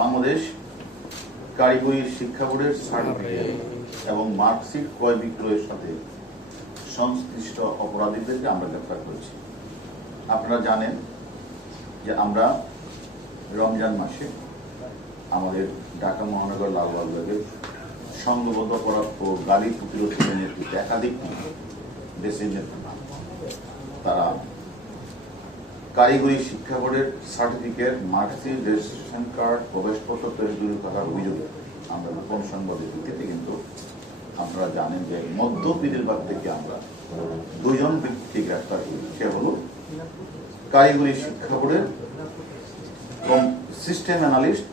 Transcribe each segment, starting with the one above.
বাংলাদেশ কারিগরি শিক্ষা বোর্ডের সার্টিফিকেট এবং মার্কশিট ক্রয় বিক্রয়ের সাথে সংশ্লিষ্ট অপরাধীদেরকে আমরা গ্রেফতার করেছি। আপনারা জানেন যে আমরা রমজান মাসে আমাদের ঢাকা মহানগর লালবাগ বিভাগের সংঘবদ্ধ অপরাধ ও গাড়ি প্রতিরোধের নেতৃত্বে একাধিক দেশের নেতৃত্ব তারা কারিগরি শিক্ষা বোর্ডের সার্টিফিকেট, মার্কশিট, রেজিস্ট্রেশন কার্ড, প্রবেশপত্র তৈরি থাকার অভিযোগে আমরা গোপন সংবাদের ভিত্তিতে কিন্তু আপনারা জানেন যে মধ্য বিভাগ থেকে আমরা দুজন ব্যক্তিকে গ্রেফতার করি। সে হলো কারিগরি শিক্ষা বোর্ডের system analyst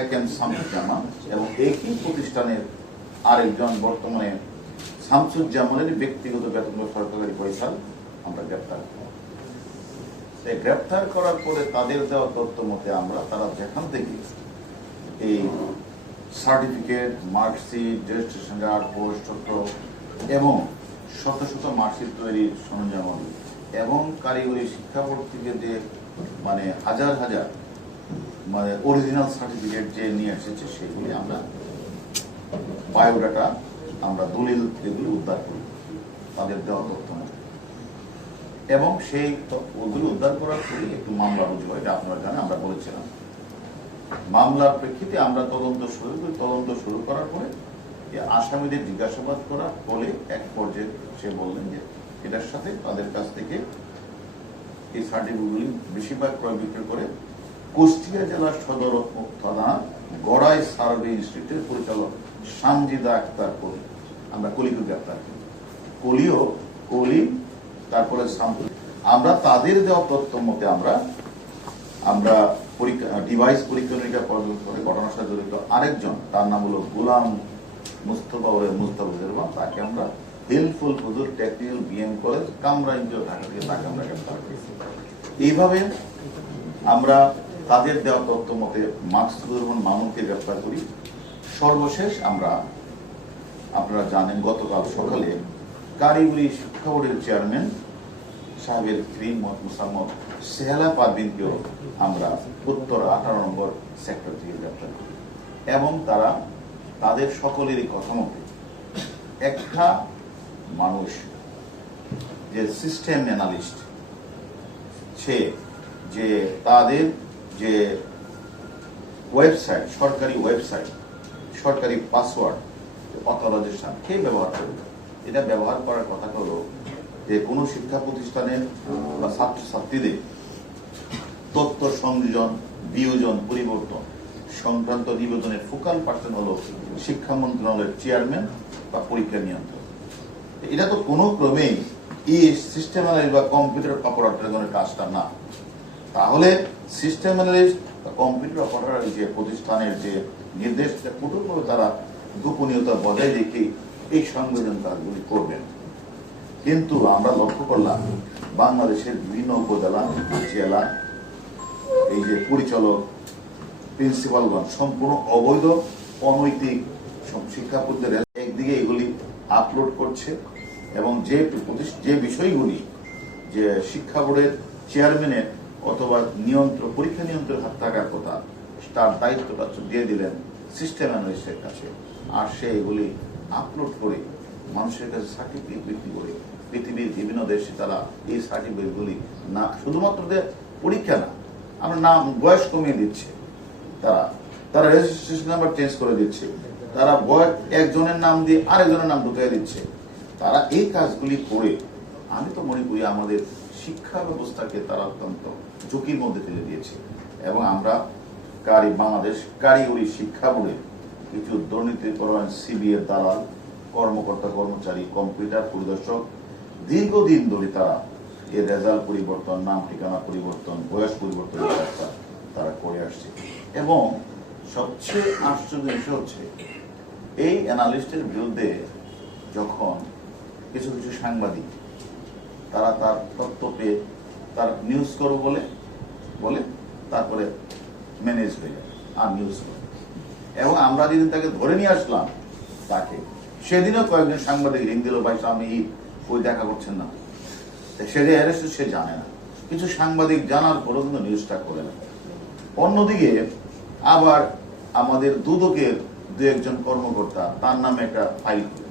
A K M Shamsuzzaman এবং একই প্রতিষ্ঠানের আরেকজন বর্তমানে শামসুজ্জামানের ব্যক্তিগত বেতন সরকারি পয়সা আমরা গ্রেপ্তার করি। সেই গ্রেপ্তার করার পরে তাদের দেওয়া তথ্য মতে আমরা তারা যেখান থেকে এই সার্টিফিকেট, মার্কশিট রেজিস্ট্রেশন কার্ড এবং শত শত মার্কশিট তৈরির সরঞ্জাম এবং কারিগরি শিক্ষা বোর্ড থেকে যে মানে হাজার হাজার মানে অরিজিনাল সার্টিফিকেট যে নিয়ে এসেছে সেগুলি আমরা বায়োডাটা আমরা দলিল এগুলি উদ্ধার করি। তাদের দেওয়া তথ্য এবং সেই ওগুলো উদ্ধার করার পরে একটু মামলা রুজু হয়, এটা আপনারা জানেন, আমরা বলেছিলাম। মামলার প্রেক্ষিতে আমরা তদন্ত শুরু করি, তদন্ত শুরু করার পরে আসামিদের জিজ্ঞাসাবাদ করার ফলে এক পর্যায়ে সে বললেন যে এটার সাথে তাদের কাছ থেকে এই সার্টিফিকেটগুলি বেশিরভাগ ক্রয় বিক্রয় করে কুষ্টিয়া জেলার সদর থানা গড়াই সার্ভে ইনস্টিটিউটের পরিচালক সামজিদা আক্তার কলি, আমরা কলিকে গ্রেপ্তার করি। কলিও কলি তারপরে আমরা তাদের দেওয়া তথ্য মতে আমরা আমরা পরীক্ষা ডিভাইস পরীক্ষা নিরীক্ষা করে ঘটনার সাথে জড়িত আরেকজন, তার নাম হলো গোলাম মুস্তফা ওরে মুস্তাফিজুর রহমান তাকে আমরা হেলফুল হুজুর টেকনিক্যাল বিএম কলেজ কামরাঞ্জ ঢাকা থেকে তাকে আমরা গ্রেপ্তার করেছি। এইভাবে আমরা তাদের দেওয়া তথ্য মতে মাকসুদুর রহমান মামুনকে গ্রেপ্তার করি। সর্বশেষ আমরা, আপনারা জানেন গতকাল সকালে কারিগরি শিক্ষা বোর্ডের চেয়ারম্যান সাহেবের স্ত্রী মুসাম্মদ সেহেলা পারভিনকেও আমরা উত্তর আঠারো নম্বর সেক্টর থেকে গ্রেপ্তার করি। এবং তারা তাদের সকলেরই কথা মতে একটা মানুষ যে সিস্টেম অ্যানালিস্ট সে যে তাদের যে ওয়েবসাইট সরকারি ওয়েবসাইট সরকারি পাসওয়ার্ড অথরাইজেশন কে ব্যবহার করবে? এটা ব্যবহার করার কথা হলো যে কোনো শিক্ষা প্রতিষ্ঠানের বা ছাত্রছাত্রীদের তথ্য সংযোজন, বিয়োজন, পরিবর্তন সংক্রান্ত নিবেদনের ফোকাল পার্সন হলো শিক্ষা মন্ত্রণালয়ের চেয়ারম্যান বা পরীক্ষা নিয়ন্ত্রক। এটা তো কোনো ক্রমেই এই সিস্টেম অ্যানালিস্ট বা কম্পিউটার অপারেটরের কাজটা না। তাহলে সিস্টেম অ্যানালিস্ট বা কম্পিউটার অপারেটর যে প্রতিষ্ঠানের যে নির্দেশ কঠোরভাবে তারা গোপনীয়তা বজায় রেখে এই সংবেদন কাজগুলি করবেন। কিন্তু আমরা লক্ষ্য করলাম, বাংলাদেশের বিভিন্ন উপজেলা জেলা এই যে পরিচালক, প্রিন্সিপালগণ সম্পূর্ণ অবৈধ অনৈতিক শিক্ষা একদিকে এগুলি আপলোড করছে এবং যে যে বিষয়গুলি যে শিক্ষা বোর্ডের চেয়ারম্যানের অথবা নিয়ন্ত্রণ পরীক্ষা নিয়ন্ত্রণের হাত থাকার কথা, তার দায়িত্বটা দিয়ে দিলেন সিস্টেম অ্যানালিস্টের কাছে। আর সে এগুলি আপলোড করে মানুষের কাছে সার্টিফিকেট বিক্রি করে পৃথিবীর বিভিন্ন দেশে তারা এই সার্টিফিকেটগুলি না, শুধুমাত্র পরীক্ষা না, আমরা নাম, বয়স কমিয়ে দিচ্ছে। তারা তারা রেজিস্ট্রেশন নাম্বার চেঞ্জ করে দিচ্ছে। তারা বয়স, একজনের নাম দিয়ে আরেকজনের নাম ঢুকিয়ে দিচ্ছে। তারা এই কাজগুলি করে, আমি তো মনে করি আমাদের শিক্ষা ব্যবস্থাকে তারা অত্যন্ত ঝুঁকির মধ্যে ফেলে দিয়েছে। এবং আমরা কারি, বাংলাদেশ কারিগরি শিক্ষা কিছু দুর্নীতিপরায়ণ সিবিএ দালাল, কর্মকর্তা, কর্মচারী, কম্পিউটার পরিদর্শক, দীর্ঘদিন ধরে তারা এর রেজাল্ট পরিবর্তন, নাম ঠিকানা পরিবর্তন, বয়স পরিবর্তন তারা করে আসছে। এবং সবচেয়ে আশ্চর্য বিষয় হচ্ছে, এই অ্যানালিস্টের বিরুদ্ধে যখন কিছু কিছু সাংবাদিক তারা তার তথ্য পেয়ে তার নিউজ করব বলে বলে তারপরে ম্যানেজ হয়ে যায়, আর নিউজ করে। এবং আমরা যেদিন তাকে ধরে নিয়ে আসলাম তাকে, সেদিনও কয়েকজন সাংবাদিক রিং দিল, ভাই স্বামী ওই দেখা করছেন না? তা সে যে অ্যারেস্ট সে জানে না। কিছু সাংবাদিক জানার পরও কিন্তু নিউজটা করে না। অন্যদিকে আবার আমাদের দুদকের দু একজন কর্মকর্তা, তার নামে একটা ফাইল খুলে।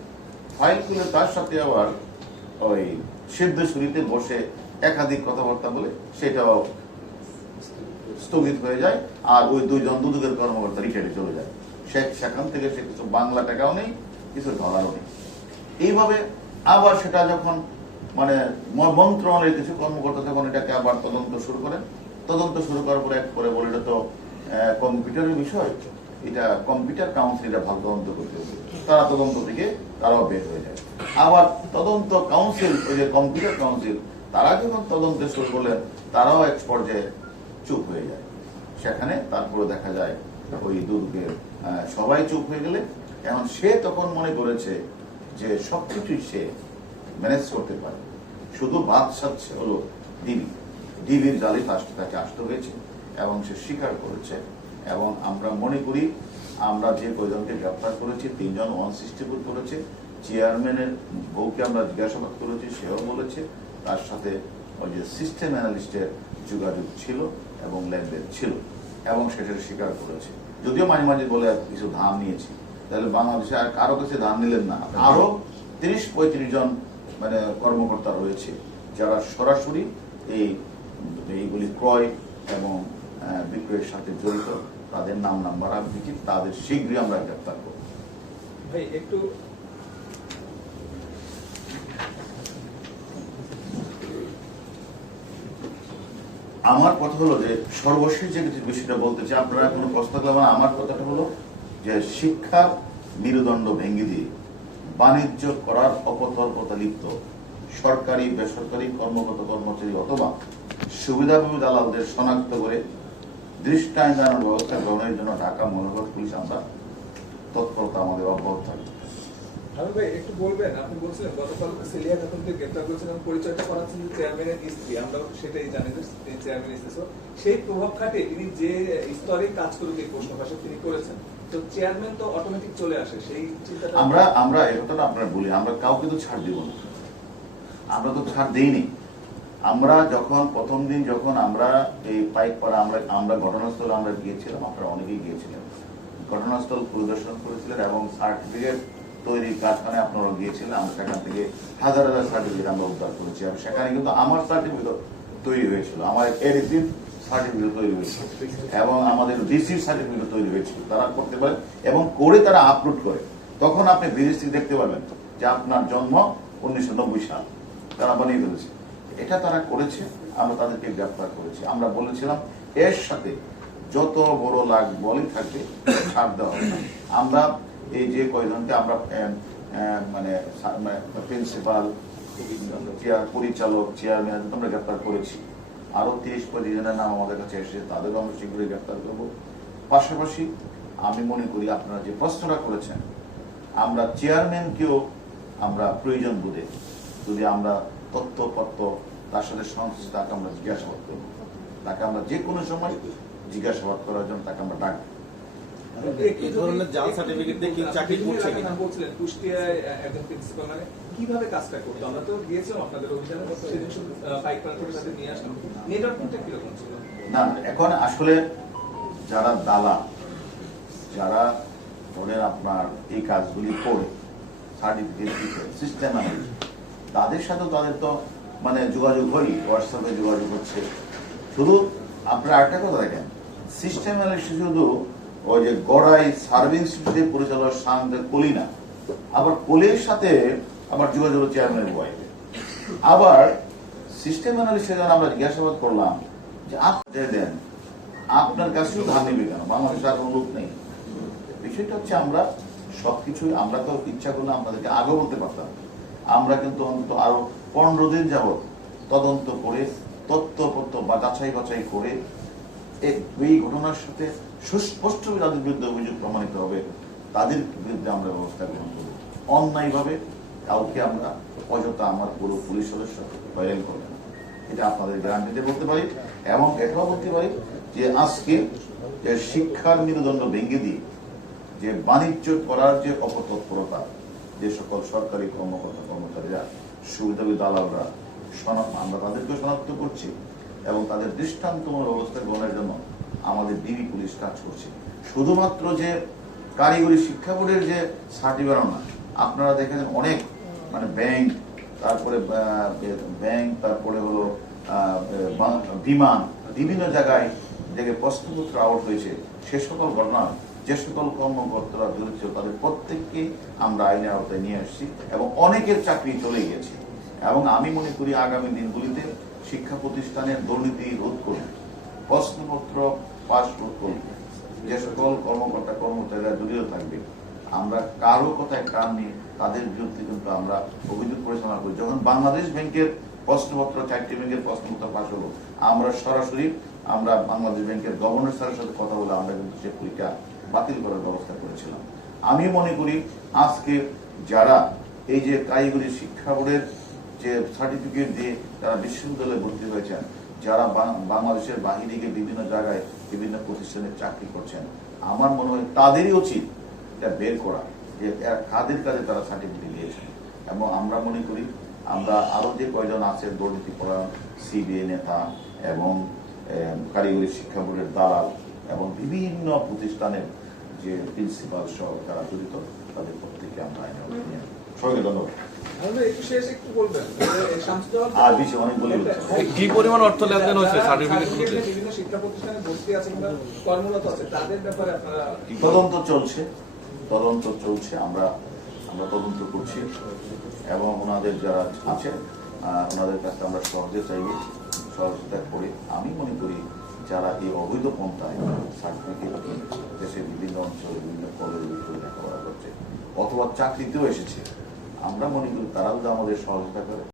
ফাইল খুলে তার সাথে আবার ওই সিদ্ধেশ্বরীতে বসে একাধিক কথাবার্তা বলে সেটাও স্থগিত হয়ে যায়, আর ওই দুইজন দুদকের কর্মকর্তা রিটায়ারে চলে যায়। সে সেখান থেকে সে কিছু বাংলা টাকাও নেই, কিছু ডলারও নেই। এইভাবে আবার সেটা যখন মানে মন্ত্রণালয়ের কিছু কর্মকর্তা যখন এটাকে আবার তদন্ত শুরু করেন, তদন্ত শুরু করার পরে এক করে বলে এটা তো কম্পিউটারের বিষয়, এটা কম্পিউটার কাউন্সিল এটা ভাগ তদন্ত করতে তারা তদন্ত থেকে তারাও বের হয়ে যায়। আবার তদন্ত কাউন্সিল ওই যে কম্পিউটার কাউন্সিল তারা যখন তদন্ত শুরু করলেন, তারাও এক পর্যায়ে চুপ হয়ে যায়। সেখানে তারপরে দেখা যায় ওই দুর্গের সবাই চুপ হয়ে গেলে, এখন সে তখন মনে করেছে যে সবকিছুই সে ম্যানেজ করতে পারে। শুধু বাদ সাচ্ছে হলো ডিবি। ডিবির জালে ফার্স্ট তাকে আসতে হয়েছে এবং সে স্বীকার করেছে। এবং আমরা মনে করি, আমরা যে কয়জনকে গ্রেপ্তার করেছি, তিনজন ওয়ান সিক্সটি ফোর করেছে। চেয়ারম্যানের বউকে আমরা জিজ্ঞাসাবাদ করেছি, সেও বলেছে। তার সাথে ওই যে সিস্টেম অ্যানালিস্টের যোগাযোগ ছিল। এবং লেনদেন ছিল এবং সেটা স্বীকার করেছে। যদিও মাঝে মাঝে বলে কিছু ধান নিয়েছি, তাহলে বাংলাদেশে আর কারও কাছে ধান নিলেন না। আরও তিরিশ পঁয়ত্রিশ জন মানে কর্মকর্তা রয়েছে, যারা সরাসরি এই, এইগুলি ক্রয় এবং বিক্রয়ের সাথে জড়িত। তাদের নাম, নাম্বার আমি তাদের শীঘ্রই আমরা গ্রেপ্তার করব। ভাই, একটু আমার কথা হলো যে সর্বশেষ যে বিষয়টা বলতে চাই আপনারা কোনো প্রশ্ন করলে না, আমার কথাটা হলো যে শিক্ষার মেরুদণ্ড ভেঙে দিয়ে বাণিজ্য করার অপতর্কতা লিপ্ত সরকারি বেসরকারি কর্মগত কর্মচারী অথবা সুবিধাভোগী দালালদের শনাক্ত করে দৃষ্টায়নের ব্যবস্থা গ্রহণের জন্য ঢাকা মহানগর পুলিশ আমরা তৎপরতা আমাদের অব্যাহত আমি ভাই, একটু বলবেন, আপনি বলছিলেন গতকাল গ্রেপ্তার পরিচয়টা করাচ্ছেন যে চেয়ারম্যানের স্ত্রী আমরা সেটাই জানি যে তিনি চেয়ারম্যানের স্ত্রী। সেই প্রভাব খাটে তিনি যে স্তরে কাজ এই তিনি করেছেন, তো চেয়ারম্যান তো অটোমেটিক চলে আসে, সেই চিন্তাটা আমরা আমরা এই কথাটা আপনারা বলি, আমরা কাউকে তো ছাড় দিব না। আমরা তো ছাড় দেইনি। আমরা যখন প্রথম দিন যখন আমরা এই পাইক পাড়া, আমরা আমরা ঘটনাস্থলে আমরা গিয়েছিলাম, আপনারা অনেকেই গিয়েছিলেন। ঘটনাস্থল পরিদর্শন করেছিলেন এবং সার্টিফিকেট তৈরির কারখানায় আপনারা গিয়েছিলেন, আমরা সেখান থেকে হাজার হাজার সার্টিফিকেট আমরা উদ্ধার করেছি। আর সেখানে কিন্তু আমার সার্টিফিকেট তৈরি হয়েছিল, আমার এডিসির সার্টিফিকেট তৈরি হয়েছিল এবং আমাদের ডিসির সার্টিফিকেট তৈরি হয়েছিল। তারা করতে পারে এবং করে তারা আপলোড করে। তখন আপনি বিদেশি দেখতে পাবেন যে আপনার জন্ম উনিশশো নব্বই সাল, তারা বানিয়ে ফেলেছে। এটা তারা করেছে, আমরা তাদেরকে গ্রেপ্তার করেছি। আমরা বলেছিলাম, এর সাথে যত বড় লাখ বলই থাকবে, ছাড় দেওয়া। আমরা এই যে কয়জনকে আমরা মানে প্রিন্সিপাল চেয়ার পরিচালক চেয়ারম্যান আমরা গ্রেপ্তার করেছি। আরও তিরিশ পঁয়ত্রিশ জনের নাম আমাদের কাছে এসেছে, তাদেরও আমরা শীঘ্রই গ্রেপ্তার করব। পাশাপাশি আমি মনে করি আপনারা যে প্রশ্নটা করেছেন, আমরা চেয়ারম্যানকেও আমরা প্রয়োজন বোধে, যদি আমরা তথ্যপত্র তার সাথে সংশ্লিষ্ট তাকে আমরা জিজ্ঞাসাবাদ করব। তাকে আমরা যে কোনো সময় জিজ্ঞাসাবাদ করার জন্য তাকে আমরা ডাকবো। একটু ধরনের জাল সার্টিফিকেট দিয়ে যদি চাকরি করছে কিনা? বলছিলেন কুষ্টিয়ায় একজন প্রিন্সিপাল মানে কীভাবে কাজটা করতো আমরা তো গিয়েছিলাম আপনাদের অভিযানে সেদিন শুধু পাইক পাড়া তাদের নিয়ে আসলাম। নেটওয়ার্কিংটা কীরকম ছিল? না এখন আসলে যারা দালা যারা ধরেন আপনার এই কাজগুলি করে সার্টিফিকেট দিতে সিস্টেম তাদের সাথে তাদের তো মানে যোগাযোগ হয় হোয়াটসঅ্যাপে যোগাযোগ হচ্ছে। শুধু আপনার আরেকটা কথা দেখেন সিস্টেম শুধু ওই যে গড়াই সার্ভিস ইনস্টিটিউটের পরিচালক শান্ত কলি না। আবার কলির সাথে আবার যোগাযোগ চেয়ারম্যানের বয় আবার সিস্টেম অ্যানালিস্টে যখন আমরা জিজ্ঞাসাবাদ করলাম যে, আপনি দেন, আপনার কাছে শুধু ধান নিবে কেন? বাংলাদেশে আর লোক নেই। বিষয়টা হচ্ছে আমরা সবকিছুই, আমরা তো ইচ্ছা করলে আপনাদেরকে আগে বলতে পারতাম। আমরা কিন্তু অন্তত আরও পনেরো দিন যাবৎ তদন্ত করে, তথ্যপত্র বা যাচাই বাছাই করে এই ঘটনার সাথে সুস্পষ্ট যাদের বিরুদ্ধে অভিযোগ প্রমাণিত হবে। তাদের বিরুদ্ধে আমরা ব্যবস্থা গ্রহণ করব। অন্যায়ভাবে কাউকে আমরা অযথা আমার পুরো পুলিশ সদস্য হয়রান করবে এটা আপনাদের গ্যারান্টিতে বলতে পারি এবং এটাও বলতে পারি যে আজকে যে শিক্ষার মেরুদণ্ড ভেঙে দিয়ে যে বাণিজ্য করার যে অপতৎপরতা, যে সকল সরকারি কর্মকর্তা কর্মচারীরা সুবিধাবী দালালরা আমরা তাদেরকে শনাক্ত করছি। এবং তাদের দৃষ্টান্তমূলক ব্যবস্থা গ্রহণের জন্য আমাদের ডিবি পুলিশ কাজ করছে। শুধুমাত্র যে কারিগরি শিক্ষা বোর্ডের যে সার্টিফিকেট না আপনারা দেখেন অনেক মানে ব্যাংক, তারপরে ব্যাংক, তারপরে হলো বিমান, বিভিন্ন জায়গায় থেকে প্রশ্নপত্র আউট হয়েছে। সে সকল ঘটনা, যে সকল কর্মকর্তারা জড়িত তাদের প্রত্যেককে আমরা আইনের আওতায় নিয়ে আসছি এবং অনেকের চাকরি চলে গিয়েছে। এবং আমি মনে করি আগামী দিনগুলিতে শিক্ষা প্রতিষ্ঠানের দুর্নীতি রোধ করবে প্রশ্নপত্র পাশ রোধ করবে যে সকল কর্মকর্তা, কর্মচারীরা জড়িত থাকবে, আমরা কারও কথায় কান নিয়ে তাদের বিরুদ্ধে কিন্তু আমরা অভিযোগ পরিচালনা করি। যখন বাংলাদেশ ব্যাংকের প্রশ্নপত্র, চারটি ব্যাংকের প্রশ্নপত্র পাশ হলো, আমরা সরাসরি আমরা বাংলাদেশ ব্যাংকের গভর্নর স্যারের সাথে কথা বলে আমরা কিন্তু সে পরীক্ষা বাতিল করার ব্যবস্থা করেছিলাম। আমি মনে করি আজকে যারা এই যে কারিগরি শিক্ষা বোর্ডের যে সার্টিফিকেট দিয়ে তারা বিশ্ববিদ্যালয়ে ভর্তি হয়েছেন যারা বাংলাদেশের গিয়ে বিভিন্ন জায়গায় বিভিন্ন প্রতিষ্ঠানে চাকরি করছেন, আমার মনে হয় তাদেরই উচিত এটা বের করা, যে কাদের কাজে তারা সার্টিফিকেট নিয়েছেন এবং আমরা মনে করি, আমরা আরও যে কয়জন আছে দুর্নীতি করা সিবিএ নেতা এবং কারিগরি শিক্ষা বোর্ডের দালাল এবং বিভিন্ন প্রতিষ্ঠানের যে প্রিন্সিপাল সহ যারা জড়িত, তাদের প্রত্যেককে আমরা আইনে সবাইকে ধন্যবাদ। কি পরিমাণ অর্থ লেনদেন হয়েছে? সার্টিফিকেট বিভিন্ন শিক্ষা প্রতিষ্ঠানে ভর্তি আছে কর্মরত আছে তাদের ব্যাপারে তদন্ত চলছে তদন্ত চলছে আমরা আমরা তদন্ত করছি। এবং ওনাদের যারা আছে ওনাদের কাছে আমরা সহজে চাইব সহযোগিতা করে। আমি মনে করি যারা এই অবৈধ পন্থায় সার্টিফিকেট দেশের বিভিন্ন অঞ্চলে বিভিন্ন কলেজ লেখাপড়া করছে অথবা চাকরিতেও এসেছে আমরা মনে করি তারাও আমাদের সহযোগিতা করে।